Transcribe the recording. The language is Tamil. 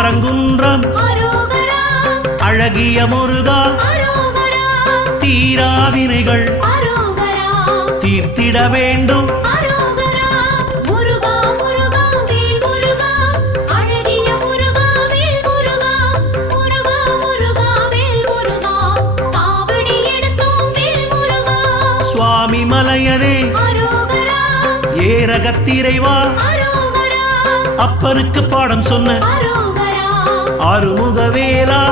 திருப்பரங்குன்றம் அழகிய முருகா தீராவினைகள் தீர்த்திட வேண்டும் சுவாமி மலையனே ஏரகத்திரைவா அப்பனுக்கு பாடம் சொன்ன ஆறுமுகவேலா